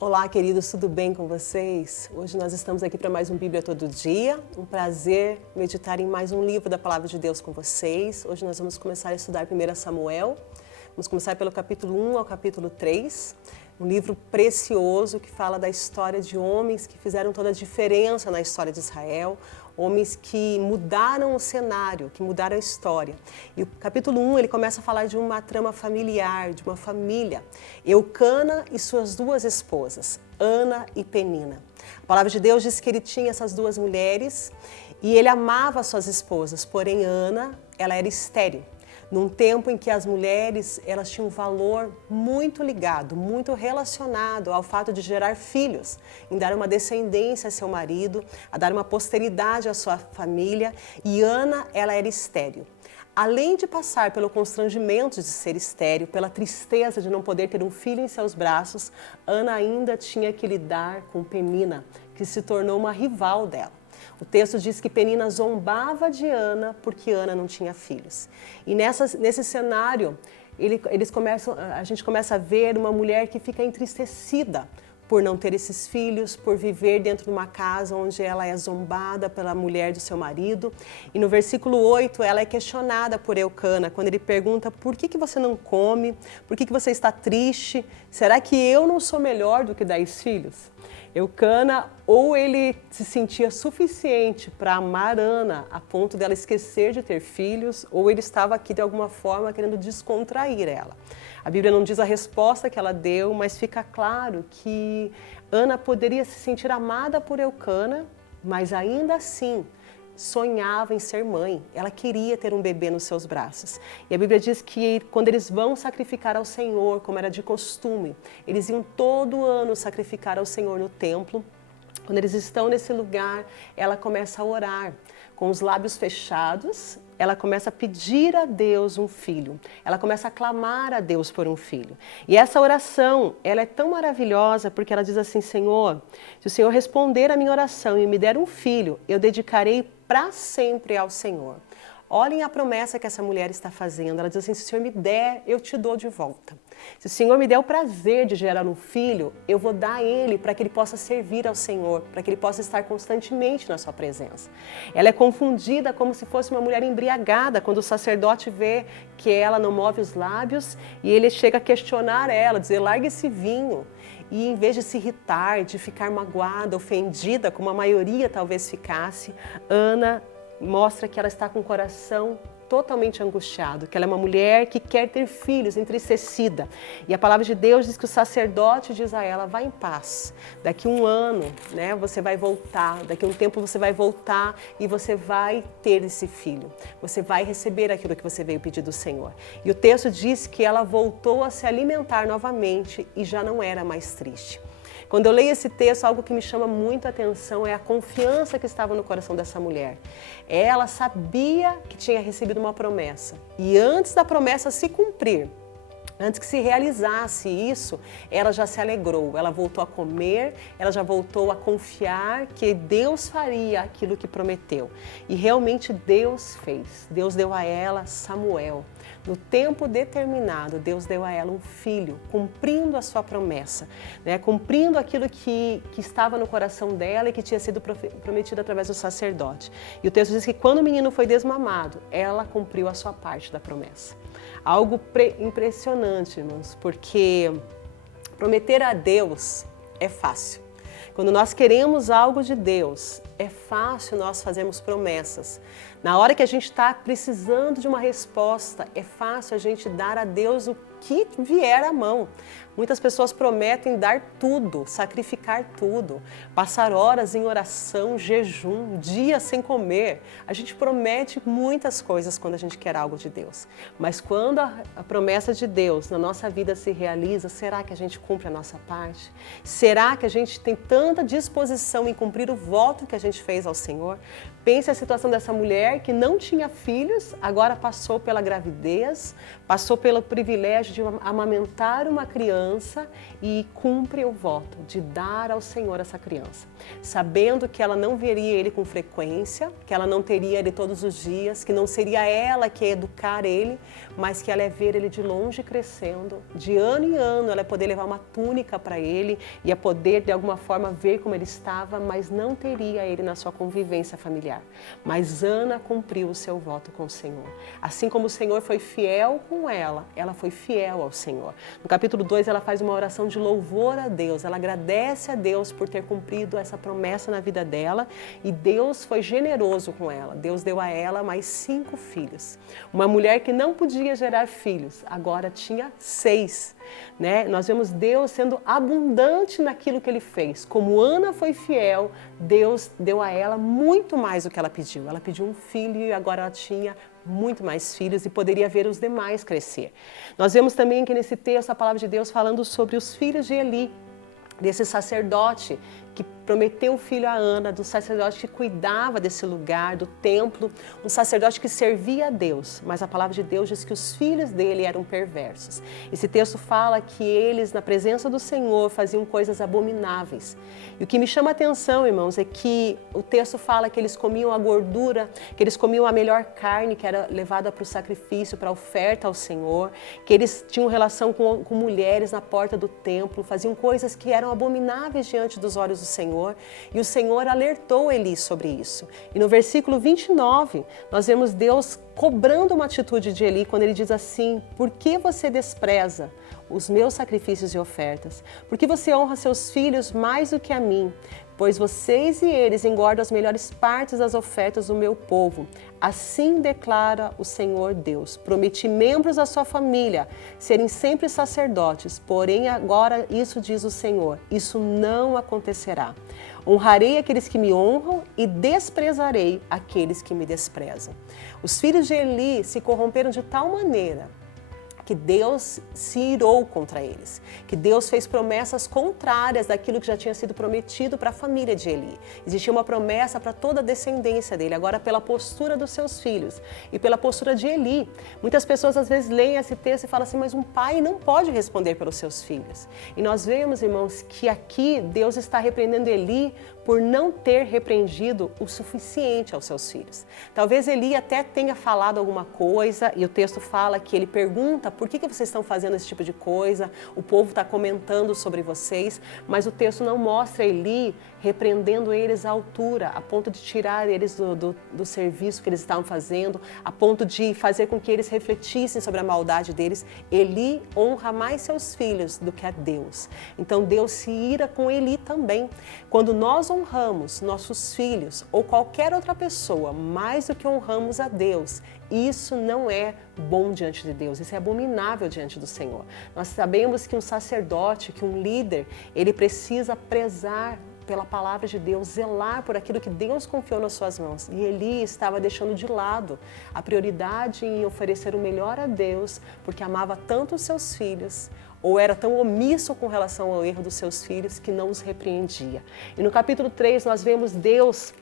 Olá, queridos, tudo bem com vocês? Hoje nós estamos aqui para mais um Bíblia Todo Dia. Um prazer meditar em mais um livro da Palavra de Deus com vocês. Hoje nós vamos começar a estudar 1 Samuel. Vamos começar pelo capítulo 1 ao capítulo 3. Um livro precioso que fala da história de homens que fizeram toda a diferença na história de Israel. Homens que mudaram o cenário, que mudaram a história. E o capítulo 1, ele começa a falar de uma trama familiar, de uma família. Eucana e suas duas esposas, Ana e Penina. A palavra de Deus diz que ele tinha essas duas mulheres e ele amava suas esposas, porém Ana, ela era estéril. Num tempo em que as mulheres, elas tinham um valor muito ligado, muito relacionado ao fato de gerar filhos, em dar uma descendência a seu marido, a dar uma posteridade à sua família, e Ana, ela era estéril. Além de passar pelo constrangimento de ser estéril, pela tristeza de não poder ter um filho em seus braços, Ana ainda tinha que lidar com Penina, que se tornou uma rival dela. O texto diz que Penina zombava de Ana porque Ana não tinha filhos. E nesse cenário, a gente começa a ver uma mulher que fica entristecida por não ter esses filhos, por viver dentro de uma casa onde ela é zombada pela mulher do seu marido. E no versículo 8, ela é questionada por Eucana, quando ele pergunta: por que você não come? Por que você está triste? Será que eu não sou melhor do que 10 filhos? Eucana, ou ele se sentia suficiente para amar Ana a ponto dela esquecer de ter filhos, ou ele estava aqui de alguma forma querendo descontrair ela. A Bíblia não diz a resposta que ela deu, mas fica claro que Ana poderia se sentir amada por Eucana, mas ainda assim sonhava em ser mãe. Ela queria ter um bebê nos seus braços. E a Bíblia diz que quando eles vão sacrificar ao Senhor, como era de costume, eles iam todo ano sacrificar ao Senhor no templo. Quando eles estão nesse lugar, ela começa a orar. Com os lábios fechados, ela começa a pedir a Deus um filho. Ela começa a clamar a Deus por um filho. E essa oração, ela é tão maravilhosa porque ela diz assim: Senhor, se o Senhor responder a minha oração e me der um filho, eu dedicarei para sempre ao Senhor. Olhem a promessa que essa mulher está fazendo. Ela diz assim: se o Senhor me der, eu te dou de volta. Se o Senhor me der o prazer de gerar um filho, eu vou dar a ele para que ele possa servir ao Senhor, para que ele possa estar constantemente na sua presença. Ela é confundida como se fosse uma mulher embriagada quando o sacerdote vê que ela não move os lábios e ele chega a questionar ela, dizer: larga esse vinho. E em vez de se irritar, de ficar magoada, ofendida, como a maioria talvez ficasse, Ana mostra que ela está com o coração totalmente angustiado, que ela é uma mulher que quer ter filhos, entristecida. E a palavra de Deus diz que o sacerdote diz a ela: vá em paz, daqui um ano, você vai voltar, daqui um tempo você vai voltar e você vai ter esse filho, você vai receber aquilo que você veio pedir do Senhor. E o texto diz que ela voltou a se alimentar novamente e já não era mais triste. Quando eu leio esse texto, algo que me chama muito a atenção é a confiança que estava no coração dessa mulher. Ela sabia que tinha recebido uma promessa e antes da promessa se cumprir, antes que se realizasse isso, ela já se alegrou, ela voltou a comer, ela já voltou a confiar que Deus faria aquilo que prometeu. E realmente Deus fez. Deus deu a ela Samuel. No tempo determinado, Deus deu a ela um filho, cumprindo a sua promessa, cumprindo aquilo que estava no coração dela e que tinha sido prometido através do sacerdote. E o texto diz que quando o menino foi desmamado, ela cumpriu a sua parte da promessa. Algo impressionante, irmãos, porque prometer a Deus é fácil. Quando nós queremos algo de Deus, é fácil nós fazermos promessas. Na hora que a gente está precisando de uma resposta, é fácil a gente dar a Deus o que vier à mão. Muitas pessoas prometem dar tudo, sacrificar tudo, passar horas em oração, jejum, dias sem comer. A gente promete muitas coisas quando a gente quer algo de Deus. Mas quando a promessa de Deus na nossa vida se realiza, será que a gente cumpre a nossa parte? Será que a gente tem tanta disposição em cumprir o voto que a gente fez ao Senhor? Pense a situação dessa mulher que não tinha filhos, agora passou pela gravidez, passou pelo privilégio de amamentar uma criança e cumpre o voto de dar ao Senhor essa criança, sabendo que ela não veria ele com frequência, que ela não teria ele todos os dias, que não seria ela que ia educar ele, mas que ela ia ver ele de longe crescendo, de ano em ano ela ia poder levar uma túnica para ele, ia poder de alguma forma ver como ele estava, mas não teria ele na sua convivência familiar. Mas Ana cumpriu o seu voto com o Senhor. Assim como o Senhor foi fiel com ela foi fiel ao Senhor. No capítulo 2 ela faz uma oração de louvor a Deus, ela agradece a Deus por ter cumprido essa promessa na vida dela e Deus foi generoso com ela. Deus deu a ela mais 5 filhos. Uma mulher que não podia gerar filhos, agora tinha 6. Né? Nós vemos Deus sendo abundante naquilo que Ele fez. Como Ana foi fiel, Deus deu a ela muito mais do que ela pediu. Ela pediu um filho e agora ela tinha muito mais filhos e poderia ver os demais crescer. Nós vemos também que nesse texto a palavra de Deus falando sobre os filhos de Eli, desse sacerdote que prometeu o filho a Ana, do sacerdote que cuidava desse lugar, do templo, um sacerdote que servia a Deus, mas a palavra de Deus diz que os filhos dele eram perversos. Esse texto fala que eles, na presença do Senhor, faziam coisas abomináveis. E o que me chama a atenção, irmãos, é que o texto fala que eles comiam a gordura, que eles comiam a melhor carne que era levada para o sacrifício, para a oferta ao Senhor, que eles tinham relação com mulheres na porta do templo, faziam coisas que eram abomináveis diante dos olhos do Senhor. E o Senhor alertou Eli sobre isso. E no versículo 29, nós vemos Deus cobrando uma atitude de Eli quando ele diz assim: por que você despreza os meus sacrifícios e ofertas? Por que você honra seus filhos mais do que a mim? Pois vocês e eles engordam as melhores partes das ofertas do meu povo. Assim declara o Senhor Deus. Prometi membros da sua família serem sempre sacerdotes, porém agora isso diz o Senhor, isso não acontecerá. Honrarei aqueles que me honram e desprezarei aqueles que me desprezam. Os filhos de Eli se corromperam de tal maneira que Deus se irou contra eles, que Deus fez promessas contrárias daquilo que já tinha sido prometido para a família de Eli. Existia uma promessa para toda a descendência dele, agora pela postura dos seus filhos e pela postura de Eli. Muitas pessoas às vezes leem esse texto e falam assim, mas um pai não pode responder pelos seus filhos. E nós vemos, irmãos, que aqui Deus está repreendendo Eli por não ter repreendido o suficiente aos seus filhos. Talvez Eli até tenha falado alguma coisa, e o texto fala que ele pergunta por que vocês estão fazendo esse tipo de coisa, o povo está comentando sobre vocês, mas o texto não mostra Eli repreendendo eles à altura, a ponto de tirar eles do serviço que eles estavam fazendo, a ponto de fazer com que eles refletissem sobre a maldade deles. Eli honra mais seus filhos do que a Deus. Então Deus se ira com Eli também. Quando nós honramos nossos filhos ou qualquer outra pessoa mais do que honramos a Deus, isso não é bom diante de Deus, isso é abominável diante do Senhor. Nós sabemos que um sacerdote, que um líder, ele precisa prezar pela palavra de Deus, zelar por aquilo que Deus confiou nas suas mãos. E Eli estava deixando de lado a prioridade em oferecer o melhor a Deus, porque amava tanto os seus filhos, ou era tão omisso com relação ao erro dos seus filhos que não os repreendia. E no capítulo 3 nós vemos Deus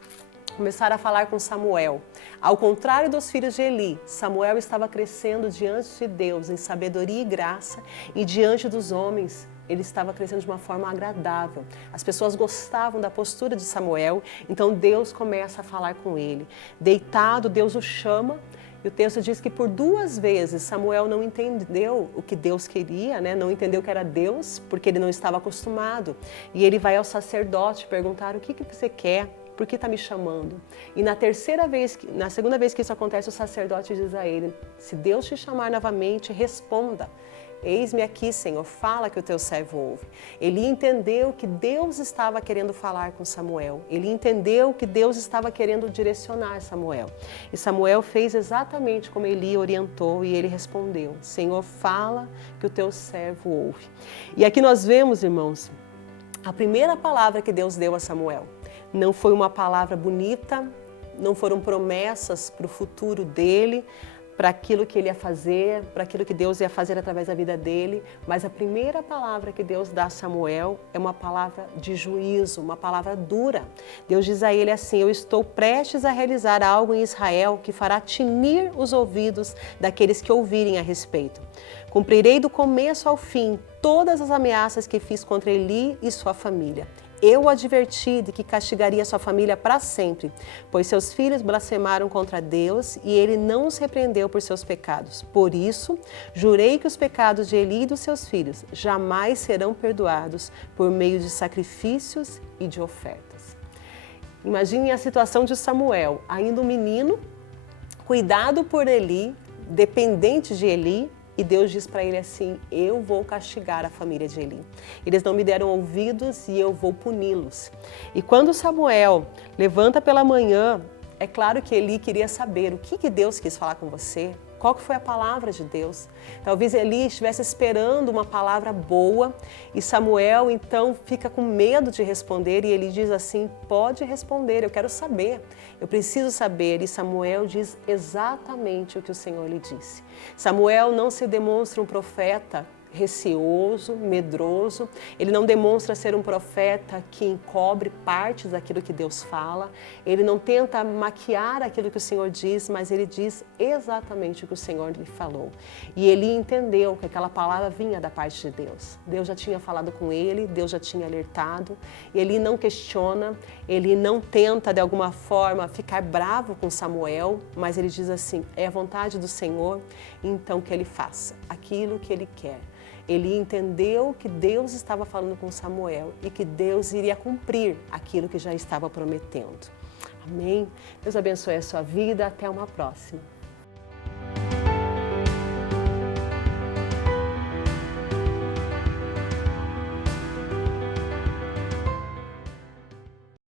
começar a falar com Samuel. Ao contrário dos filhos de Eli, Samuel estava crescendo diante de Deus em sabedoria e graça, e diante dos homens ele estava crescendo de uma forma agradável. As pessoas gostavam da postura de Samuel, então Deus começa a falar com ele. Deitado, Deus o chama, e o texto diz que por 2 vezes Samuel não entendeu o que Deus queria, né? Não entendeu que era Deus, porque ele não estava acostumado. E ele vai ao sacerdote perguntar: o que você quer? Por que está me chamando? E na segunda vez que isso acontece, o sacerdote diz a ele: se Deus te chamar novamente, responda. Eis-me aqui, Senhor, fala que o teu servo ouve. Eli entendeu que Deus estava querendo falar com Samuel. Ele entendeu que Deus estava querendo direcionar Samuel. E Samuel fez exatamente como Eli orientou e ele respondeu: Senhor, fala que o teu servo ouve. E aqui nós vemos, irmãos, a primeira palavra que Deus deu a Samuel. Não foi uma palavra bonita, não foram promessas para o futuro dele, para aquilo que ele ia fazer, para aquilo que Deus ia fazer através da vida dele, mas a primeira palavra que Deus dá a Samuel é uma palavra de juízo, uma palavra dura. Deus diz a ele assim: eu estou prestes a realizar algo em Israel que fará tinir os ouvidos daqueles que ouvirem a respeito. Cumprirei do começo ao fim todas as ameaças que fiz contra Eli e sua família. Eu o adverti de que castigaria sua família para sempre, pois seus filhos blasfemaram contra Deus e ele não os repreendeu por seus pecados. Por isso, jurei que os pecados de Eli e dos seus filhos jamais serão perdoados por meio de sacrifícios e de ofertas. Imagine a situação de Samuel, ainda um menino, cuidado por Eli, dependente de Eli, e Deus diz para ele assim: eu vou castigar a família de Eli. Eles não me deram ouvidos e eu vou puni-los. E quando Samuel levanta pela manhã, é claro que Eli queria saber o que Deus quis falar com você. Qual que foi a palavra de Deus? Talvez Eli estivesse esperando uma palavra boa e Samuel então fica com medo de responder e ele diz assim: pode responder, eu quero saber, eu preciso saber. E Samuel diz exatamente o que o Senhor lhe disse. Samuel não se demonstra um profeta receoso, medroso, ele não demonstra ser um profeta que encobre partes daquilo que Deus fala, ele não tenta maquiar aquilo que o Senhor diz, mas ele diz exatamente o que o Senhor lhe falou. E ele entendeu que aquela palavra vinha da parte de Deus. Deus já tinha falado com ele, Deus já tinha alertado, ele não questiona, ele não tenta de alguma forma ficar bravo com Samuel, mas ele diz assim: é a vontade do Senhor, então que ele faça aquilo que ele quer. Ele entendeu que Deus estava falando com Samuel e que Deus iria cumprir aquilo que já estava prometendo. Amém? Deus abençoe a sua vida. Até uma próxima.